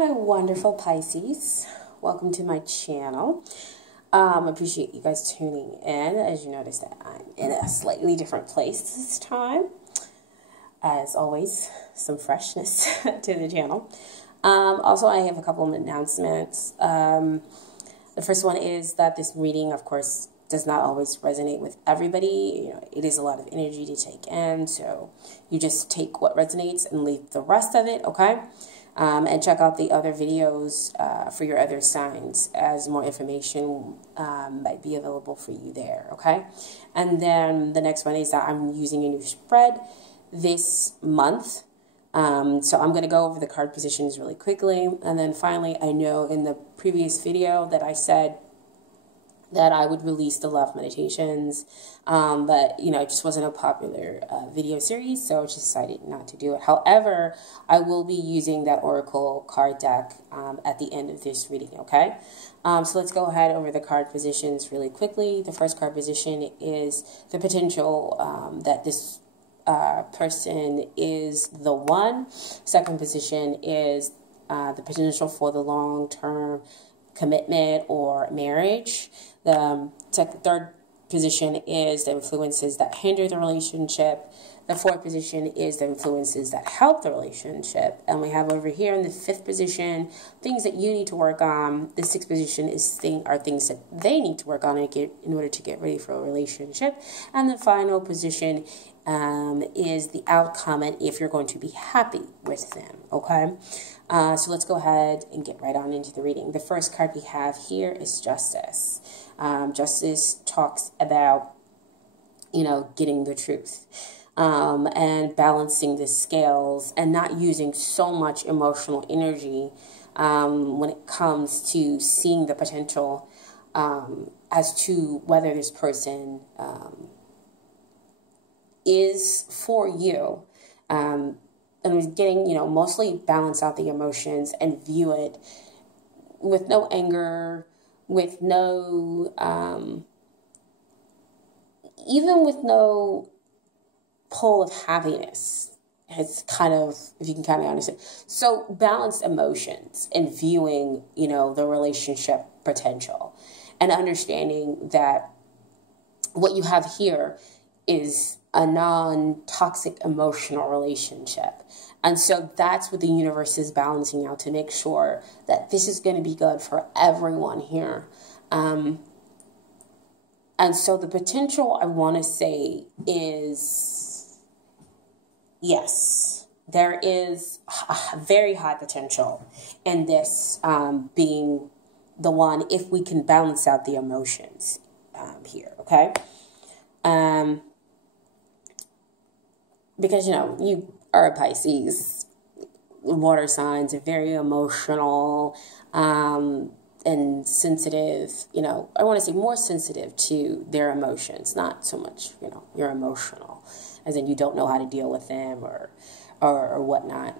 my wonderful Pisces. Welcome to my channel. Appreciate you guys tuning in. As you notice that I'm in a slightly different place this time. As always, some freshness to the channel. Also, I have a couple of announcements. The first one is that this reading, of course, does not always resonate with everybody. You know, it is a lot of energy to take in, so you just take what resonates and leave the rest of it, okay? And check out the other videos for your other signs, as more information might be available for you there, okay? And then the next one is that I'm using a new spread this month. So I'm going to go over the card positions really quickly. And then finally, I know in the previous video that I said that I would release the love meditations, but, you know, it just wasn't a popular video series, so I just decided not to do it. However, I will be using that Oracle card deck at the end of this reading, okay? So let's go ahead over the card positions really quickly. The first card position is the potential that this person is the one. Second position is the potential for the long-term commitment or marriage. The third position is the influences that hinder the relationship. The fourth position is the influences that help the relationship. And we have over here in the fifth position, things that you need to work on. The sixth position is things that they need to work on in order to get ready for a relationship. And the final position is the outcome and if you're going to be happy with them, okay? So let's go ahead and get right on into the reading. The first card we have here is Justice. Justice talks about, you know, getting the truth and balancing the scales and not using so much emotional energy when it comes to seeing the potential as to whether this person is for you. And getting, you know, mostly balance out the emotions and view it with no anger, with no, even with no pull of happiness. It's kind of, if you can kind of understand. So balanced emotions and viewing, you know, the relationship potential and understanding that what you have here is a non-toxic emotional relationship. And so that's what the universe is balancing out to make sure that this is going to be good for everyone here. And so the potential, I want to say, is, yes, there is a very high potential in this being the one if we can balance out the emotions here, okay? Because, you know, you are a Pisces, water signs are very emotional and sensitive, you know, I want to say more sensitive to their emotions, not so much, you know, you're emotional, as in you don't know how to deal with them or whatnot,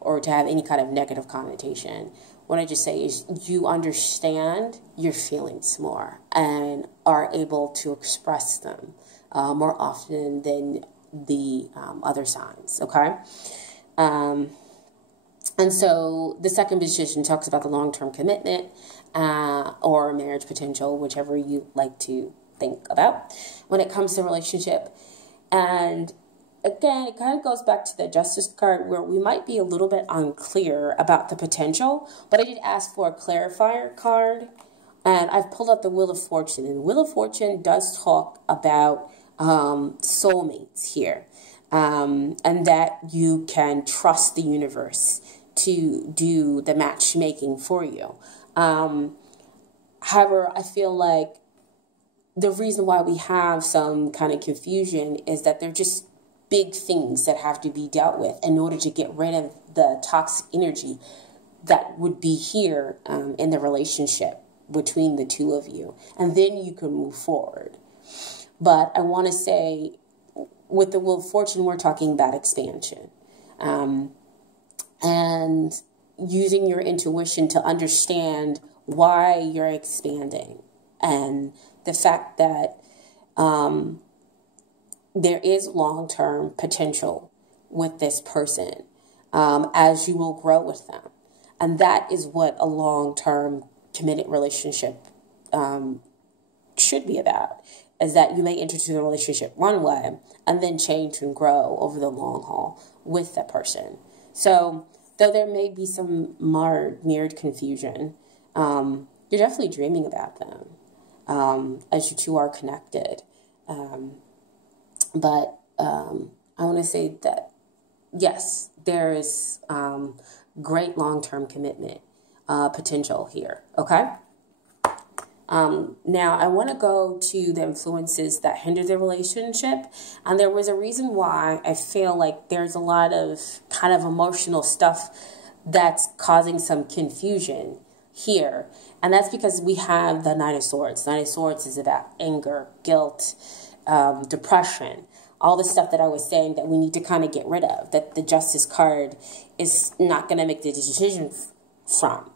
or to have any kind of negative connotation. What I just say is you understand your feelings more and are able to express them more often than the other signs, okay? And so the second position talks about the long-term commitment or marriage potential, whichever you like to think about when it comes to relationship. And again, it kind of goes back to the Justice card where we might be a little bit unclear about the potential, but I did ask for a clarifier card, and I've pulled up the Wheel of Fortune, and the Wheel of Fortune does talk about soulmates here, and that you can trust the universe to do the matchmaking for you. However, I feel like the reason why we have some kind of confusion is that they're just big things that have to be dealt with in order to get rid of the toxic energy that would be here in the relationship between the two of you, and then you can move forward. But I want to say, with the Wheel of Fortune, we're talking about expansion. And using your intuition to understand why you're expanding. And the fact that there is long-term potential with this person as you will grow with them. And that is what a long-term committed relationship should be about, is that you may enter into the relationship one way and then change and grow over the long haul with that person. So though there may be some mirrored confusion, you're definitely dreaming about them as you two are connected. But I want to say that, yes, there is great long-term commitment potential here, okay? Now, I want to go to the influences that hinder the relationship. And there was a reason why I feel like there's a lot of kind of emotional stuff that's causing some confusion here. And that's because we have the Knight of Swords. Knight of Swords is about anger, guilt, depression, all the stuff that I was saying that we need to kind of get rid of, that the Justice card is not going to make the decision from.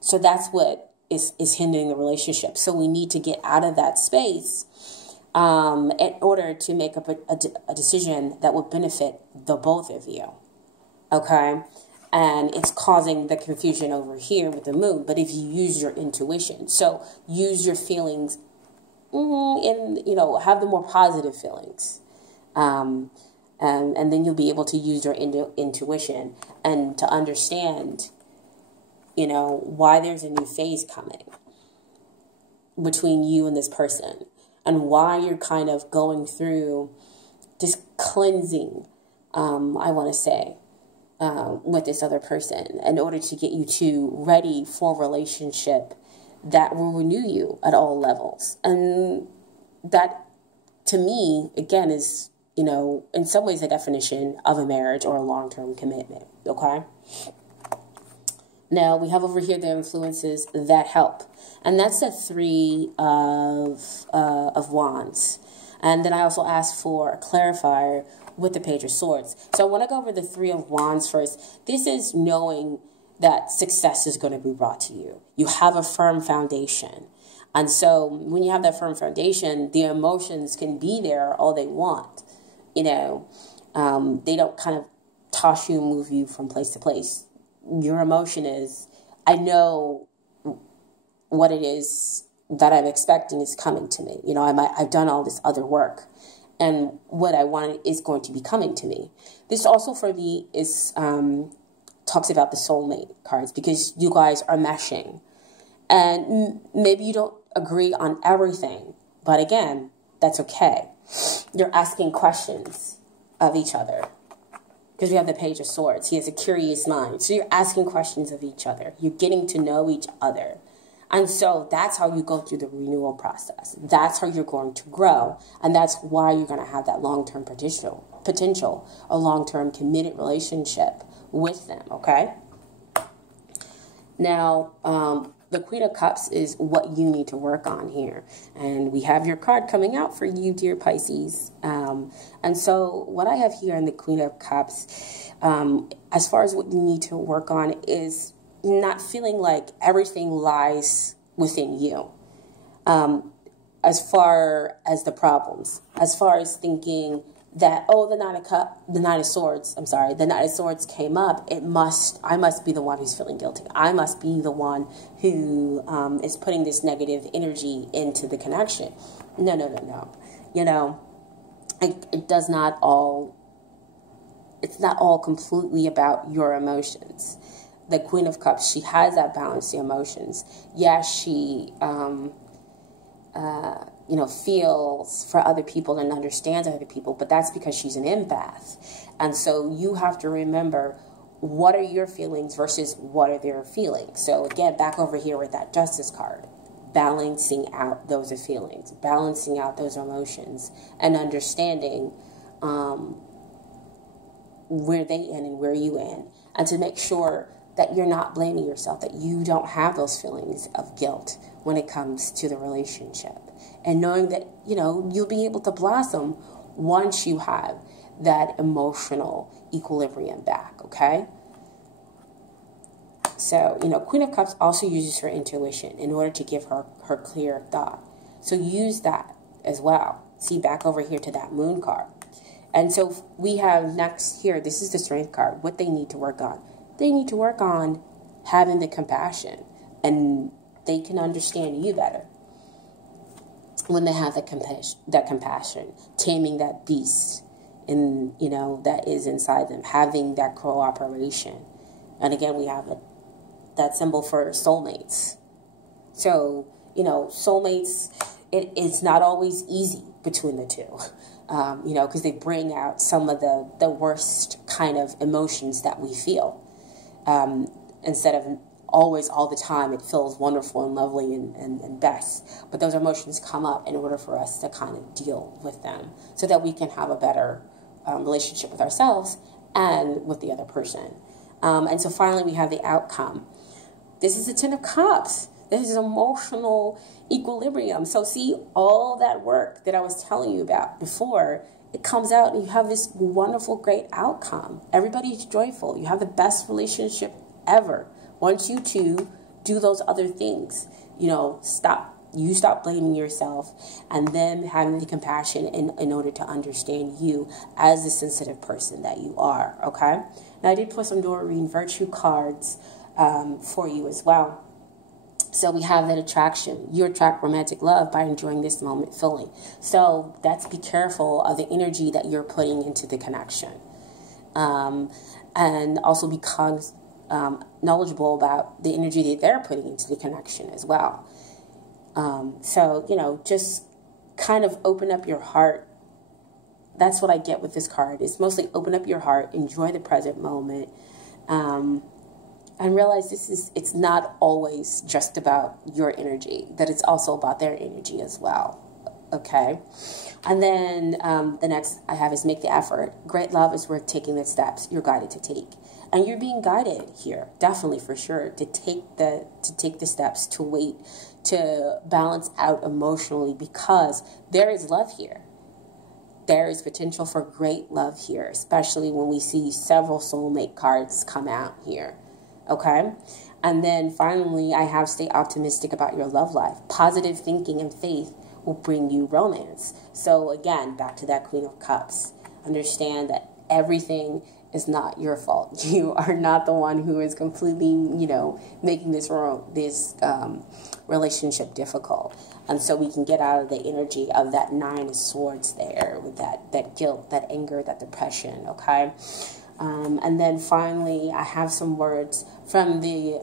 So that's what is hindering the relationship. So we need to get out of that space in order to make up a decision that would benefit the both of you. Okay? And it's causing the confusion over here with the moon. But if you use your intuition, so use your feelings and, you know, have the more positive feelings. And then you'll be able to use your intuition and to understand, you know, why there's a new phase coming between you and this person, and why you're kind of going through this cleansing, I want to say, with this other person in order to get you two ready for a relationship that will renew you at all levels. And that, to me, again, is, you know, in some ways a definition of a marriage or a long-term commitment, okay? Now, we have over here the influences that help. And that's the Three of Wands. And then I also asked for a clarifier with the Page of Swords. So I want to go over the Three of Wands first. This is knowing that success is going to be brought to you. You have a firm foundation. And so when you have that firm foundation, the emotions can be there all they want. You know, they don't kind of toss you and move you from place to place. Your emotion is, I know what it is that I'm expecting is coming to me. You know, I've done all this other work, and what I want is going to be coming to me. This also for me is talks about the soulmate cards, because you guys are meshing, and maybe you don't agree on everything, but again, that's okay. You're asking questions of each other. Because we have the Page of Swords. He has a curious mind. So you're asking questions of each other. You're getting to know each other. And so that's how you go through the renewal process. That's how you're going to grow. And that's why you're going to have that long-term potential, a long-term committed relationship with them, okay? Now, the Queen of Cups is what you need to work on here. And we have your card coming out for you, dear Pisces. And so what I have here in the Queen of Cups, as far as what you need to work on, is not feeling like everything lies within you. As far as the problems, as far as thinking that, oh, the Knight of Swords came up, I must be the one who's feeling guilty. I must be the one who is putting this negative energy into the connection. No. You know, it's not all completely about your emotions. The Queen of Cups, she has that balance, the emotions. Yes, she, feels for other people and understands other people, but that's because she's an empath. And so you have to remember, what are your feelings versus what are their feelings? So again, back over here with that Justice card, balancing out those feelings, balancing out those emotions, and understanding where they in and where you in, and to make sure that you're not blaming yourself, that you don't have those feelings of guilt when it comes to the relationship. And knowing that, you'll be able to blossom once you have that emotional equilibrium back, okay? So, Queen of Cups also uses her intuition in order to give her clear thought. So use that as well. See, back over here to that Moon card. And so we have next here, this is the Strength card, what they need to work on. They need to work on having the compassion, and they can understand you better when they have that compassion, taming that beast, and that is inside them, having that cooperation. And again, we have that symbol for soulmates. So soulmates, it's not always easy between the two, because they bring out some of the worst kind of emotions that we feel. Instead of always, all the time, it feels wonderful and lovely and best. But those emotions come up in order for us to kind of deal with them so that we can have a better relationship with ourselves and with the other person. And so finally, we have the outcome. This is the Ten of Cups. This is emotional equilibrium. So see, all that work that I was telling you about before, it comes out and you have this wonderful, great outcome. Everybody's joyful. You have the best relationship ever. Once you two do those other things, stop blaming yourself, and then having the compassion in order to understand you as the sensitive person that you are, okay? Now, I did put some Doreen Virtue cards for you as well. So we have that attraction. You attract romantic love by enjoying this moment fully. So that's, be careful of the energy that you're putting into the connection. And also become knowledgeable about the energy that they're putting into the connection as well. So, just kind of open up your heart. That's what I get with this card. It's mostly open up your heart, enjoy the present moment, and realize it's not always just about your energy, that it's also about their energy as well. Okay? And then the next I have is make the effort. Great love is worth taking the steps you're guided to take. And you're being guided here, definitely, for sure, to take the steps, to wait, to balance out emotionally, because there is love here. There is potential for great love here, especially when we see several soulmate cards come out here. Okay? And then finally, I have stay optimistic about your love life. Positive thinking and faith will bring you romance. So again, back to that Queen of Cups. Understand that everything is not your fault. You are not the one who is completely, making this relationship difficult. And so we can get out of the energy of that Nine of Swords there, with that guilt, that anger, that depression, okay? And then finally, I have some words from the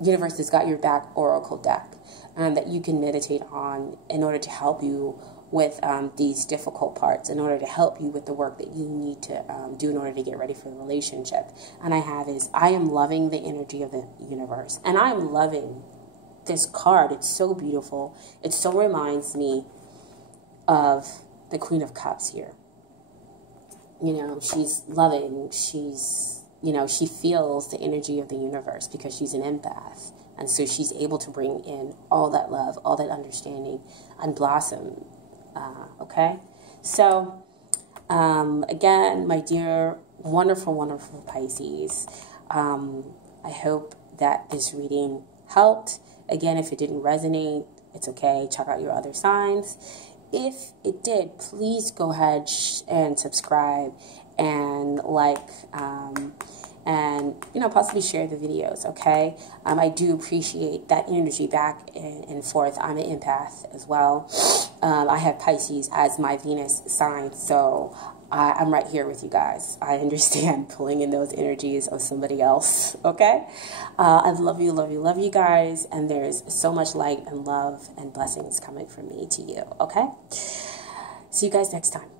Universe Has Got Your Back Oracle deck that you can meditate on in order to help you with these difficult parts, in order to help you with the work that you need to do in order to get ready for the relationship. And I am loving the energy of the universe. And I'm loving this card. It's so beautiful. It so reminds me of the Queen of Cups here. She's loving. She feels the energy of the universe because she's an empath. And so she's able to bring in all that love, all that understanding, and blossom. Okay? So, again, my dear, wonderful, wonderful Pisces, I hope that this reading helped. Again, if it didn't resonate, it's okay. Check out your other signs. If it did, please go ahead and subscribe and like, and possibly share the videos, okay? I do appreciate that energy back and forth. I'm an empath as well. I have Pisces as my Venus sign, so I'm right here with you guys. I understand pulling in those energies of somebody else, okay? I love you, love you, love you guys, and there's so much light and love and blessings coming from me to you, okay? See you guys next time.